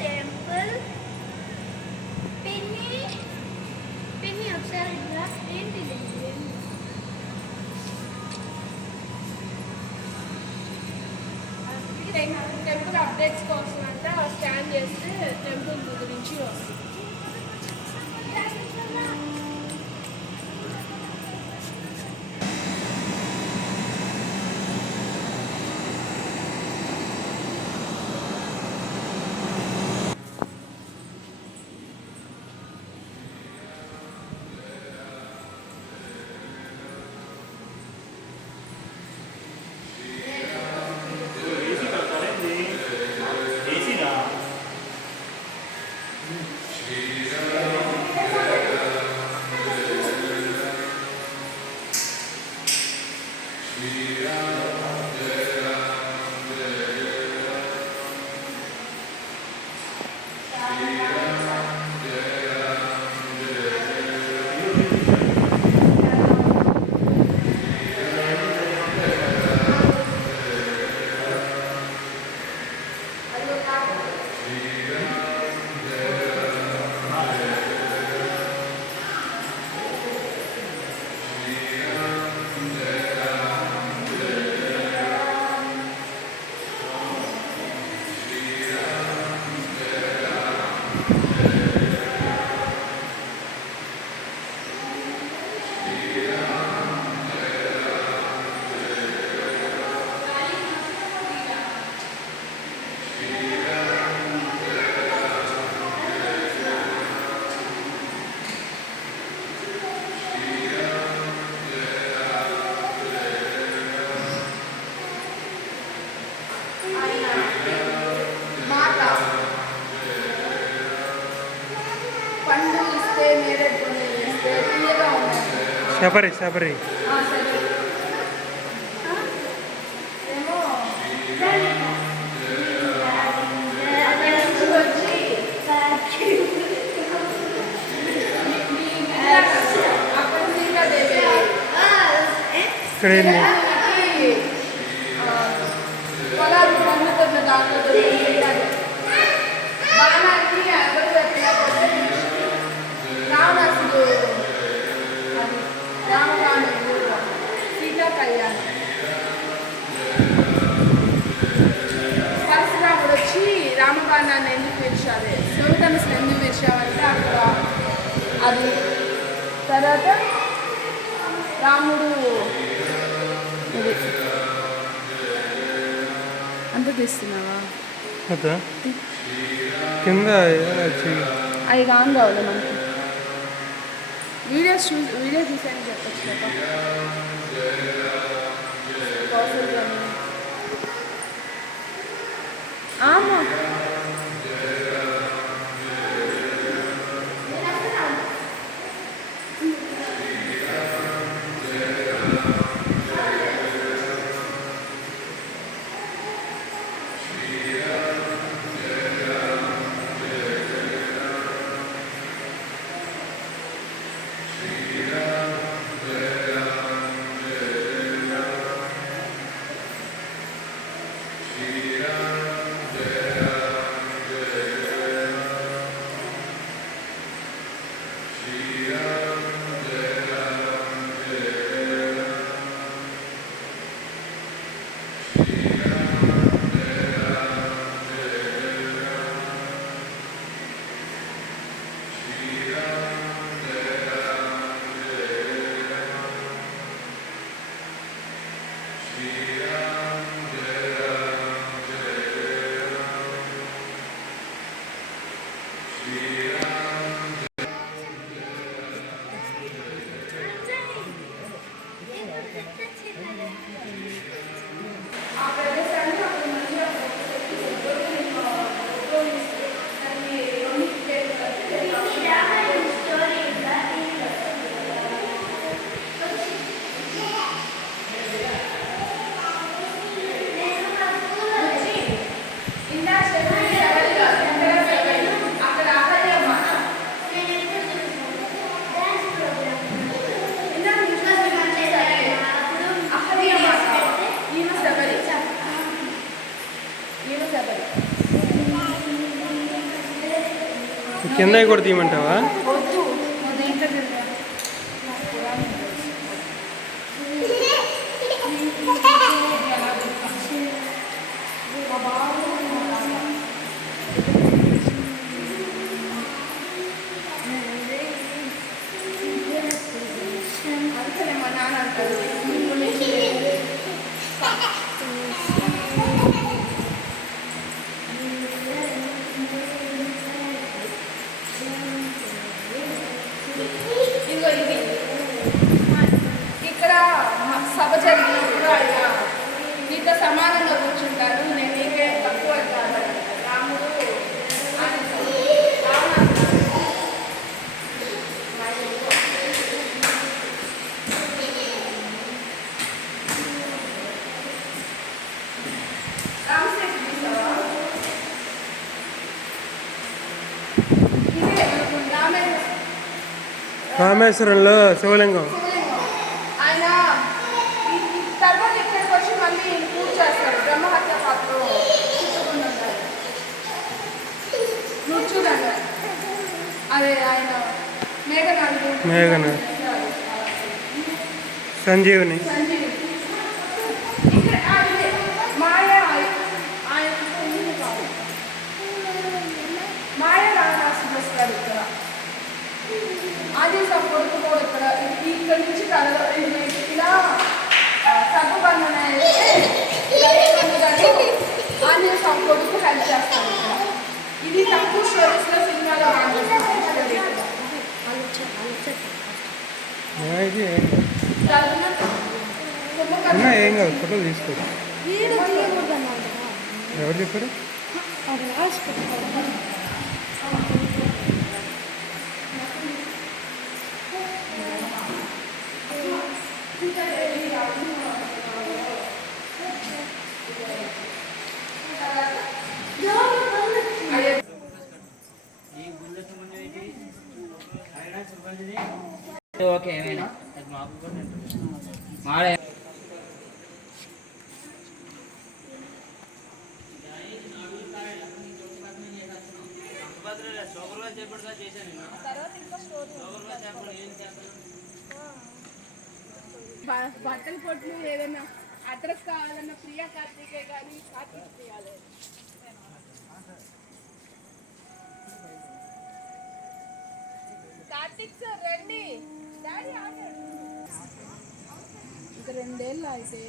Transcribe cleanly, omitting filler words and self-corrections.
Temple పిన్ని పిన్ని ఒకసారి ఏంటి టెంపుల్ అప్డేట్స్ కోసం అంట స్కాన్ చేస్తే టెంపుల్ గురించి వస్తుంది. శబరి శబరి ఇక్కడ పరశురాముడు వచ్చి రామబాణాన్ని ఎందుకు విడిచాలి, శివధనుసుని ఎందుకు విడిచావంటే అక్కడ అది. తర్వాత రాముడు అంత తీస్తున్నావా కింద అవి కాని కావాలి మనకి. వీడియో చూసాయని చెప్పచ్చు కదా. ఆమా ఈయన శబరి. కింద కూడా తీయమంటావా? వద్దు, నువ్వు దేంట్లో తింటా? అంతలే మా నాన్న అంటారు. ఇదిగో ఇది ఇక్కడ సభ జరిగినప్పుడు ఆయన నీతో సమానంగా కూర్చుంటాను, నేను నీకే తక్కువ కాదు. రాముడు రామేశ్వరంలో శివలింగం. ఆయన ఈ తర్వాత ఇక్కడికి వచ్చి మళ్ళీ పూజ చేస్తారు. బ్రహ్మహత్య పాత్ర చుట్టుకుంటారు. నువ్వు చూడండి, అదే ఆయన మేఘనాథ్ సంజీవుని. ఇక్కడ అదే మాయ ఆయన మాయ రావణాసుడు వస్తాడు ఇక్కడ. ఆంజనేయ స్వామి కొడుకు కూడా ఇక్కడ నుంచి కలలో ఇలా సర్వబంధన ఆంజనేయ స్వామి కొడుకు హెల్ప్ చేస్తాడు ఇక్కడ. ఇది తక్కువ స్టోరీస్లో సినిమాలో ఏం కాదు, ఫోటో తీసుకో. ఎవరు చెప్పారు? ఓకే ఏమైనా మాడే బట్టల పొట్లు ఏదైనా అడ్రస్ కావాలన్నా ప్రియా కార్తీకే కానీ కార్తీక్ చేయాలి. కార్తీక్ సార్ రండి, డాడీ ఆడాడు. ఇంకా 2 ఏళ్ళు అయితే